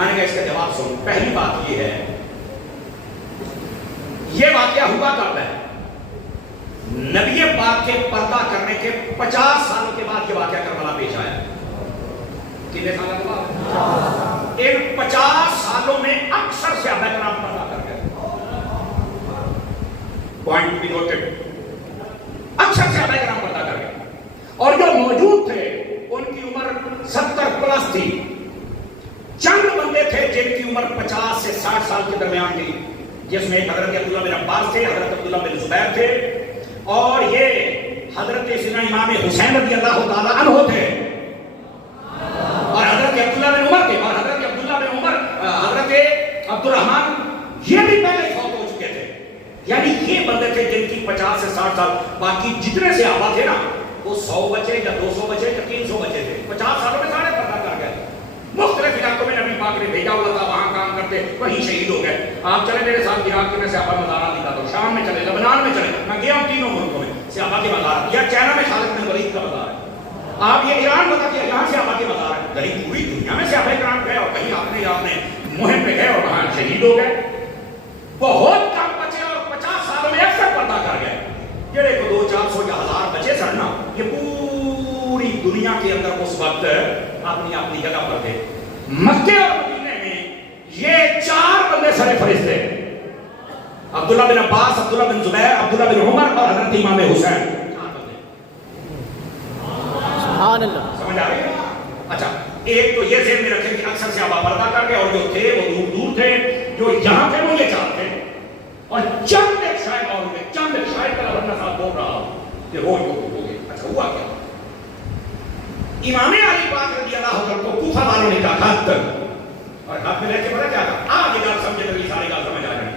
میں نے کہا اس کا جواب سن. پہلی بات یہ ہے یہ واقعہ ہوا کب ہے؟ نبی پاک کے پردہ کرنے کے 50 سالوں کے بعد یہ واقعہ کربلا پیش آیا. کتنے سال کے بعد؟ ان 50 سالوں میں اکثر صحابہ کرام پردہ کر گئے. پوائنٹ بھی نوٹڈ. اکثر صحابہ کرام پردہ کر گئے اور جو موجود تھے ان کی عمر 70 پلس تھی. چند بندے تھے جن کی عمر 50 سے 60 سال کے درمیان تھی، جس میں حضرت عبداللہ بن عباس تھے، حضرت عبداللہ بن زبیر تھے، اور یہ حضرت سیدنا امام حسین رضی اللہ تعالیٰ عنہ تھے، اور حضرت عبداللہ بن عمر تھے، اور حضرت عبداللہ بن عمر حضرت عبد الرحمن یہ بھی پہلے فوت ہو چکے تھے. یعنی یہ بندے تھے جن کی 50 سے 60 سال. باقی جتنے صحابہ تھے نا وہ 100 بچے یا 200 بچے یا 300 بچے تھے. 50 سالوں میں سارے پردہ کر گئے. مختلف علاقوں میں نبی پاک نے بھیجا ہوا تھا، وہاں کام کرتے وہیں شہید ہو گئے. آپ چلے میرے ساتھ عراق کے میں صحابہ مزارات دکھاتا ہوں. شام میں چلے، لبنان میں چلے، میں گیا ہوں تینوں ملکوں میں صحابہ کے مزار. یا چائنا میں خالد بن ولید کا مزار ہے. آپ یہ ایران بتا کہ یہاں صحابہ کے مزار ہے. غریب پوری دنیا میں صحابہ کرام گئے اور کہیں آپ نے مہم پہ گئے اور وہاں شہید ہو گئے. بہت کم بچے اور 50 سالوں میں اکثر پردہ کر گئے. جڑے کو 200 400 یا 1000 بچے سن نا، یہ پوری دنیا کے اندر اس وقت اپنی اپنی جگہ پر تھے. مکے اور مدینے میں یہ 4 بندے سر فہرست تھے: عبداللہ بن عباس، عبداللہ بن زبیر، عبداللہ بن عمر اور حضرت امام حسین. 4 بندے. سبحان اللہ. سمجھ آ رہی ہے؟ اچھا، ایک تو یہ ذہن میں رکھیں کہ اکثر صحابہ پردہ کر گئے اور جو تھے وہ دور دور تھے. جو یہاں تھے وہ یہ 4 تھے. اور چند ایک شاید اور ہوئے، چند ایک شاید کا لفظ ساتھ بول رہا ہوں کہ وہ ہو گئے. اچھا ہوا کیا؟ امام علی پاک رضی اللہ عنہ کو کوفہ والوں نے کہا اور ہاتھ میں لے کے پتا کیا کہا؟ آگے گال سمجھے تو یہ ساری گال سمجھ آ جائے.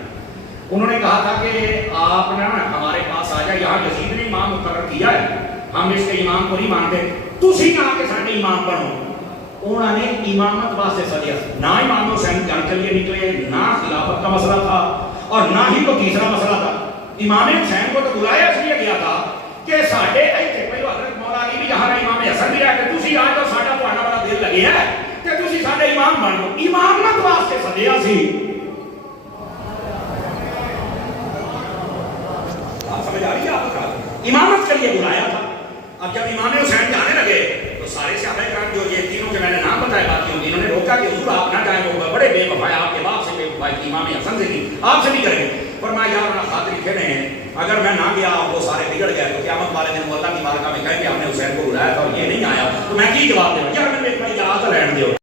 انہوں نے کہا تھا کہ آپ نے ہمارے پاس آ جائے، یہاں یزید نے امام مقرر کیا ہے، ہم اس کے امام کو نہیں مانتے، تسی نہ کے ساڈے امام بنو. انہوں نے امامت واسطے سدیا. نہ امام حسین جان کے لیے نکلے، نہ خلافت کا مسئلہ تھا، اور نہ ہی تو تیسرا مسئلہ تھا. امام حسین کو تو بلایا اس لیے گیا تھا کہ ساڈے ایتھے پہلو حضرت مولا علی بھی یہاں امام حسن بھی ہے کہ تسی آ جاؤ، ساڈا تہاڈا بڑا دل لگے ہے کہ تسی ساڈے امام بن جاؤ. امامت واسطے سدیا سی. سمجھ آ رہی ہے آپ کا؟ امامت کے لیے بلایا تھا. اب جب امام حسین جانے لگے تو سارے صحابہ کرام جو یہ تینوں کے میں نے نام بتائے باقیوں کی، انہوں نے روکا کہ حضور آپ نہ جائیں، وہ بڑے بے وفا، آپ کے باپ سے بے وفا کی، امام حسن سے کی، آپ سے نہیں کریں گے. فرمایا یار انہاں خاطر کہہ رہے ہیں اگر میں نہ گیا وہ سارے بگڑ گئے تو قیامت والے دن وہ اللہ کی بارگاہ میں کہیں گے ہم نے حسین کو بلایا تھا اور یہ نہیں آیا تو میں کی جواب دے؟ یار میں ایک بار یاد لین دیو.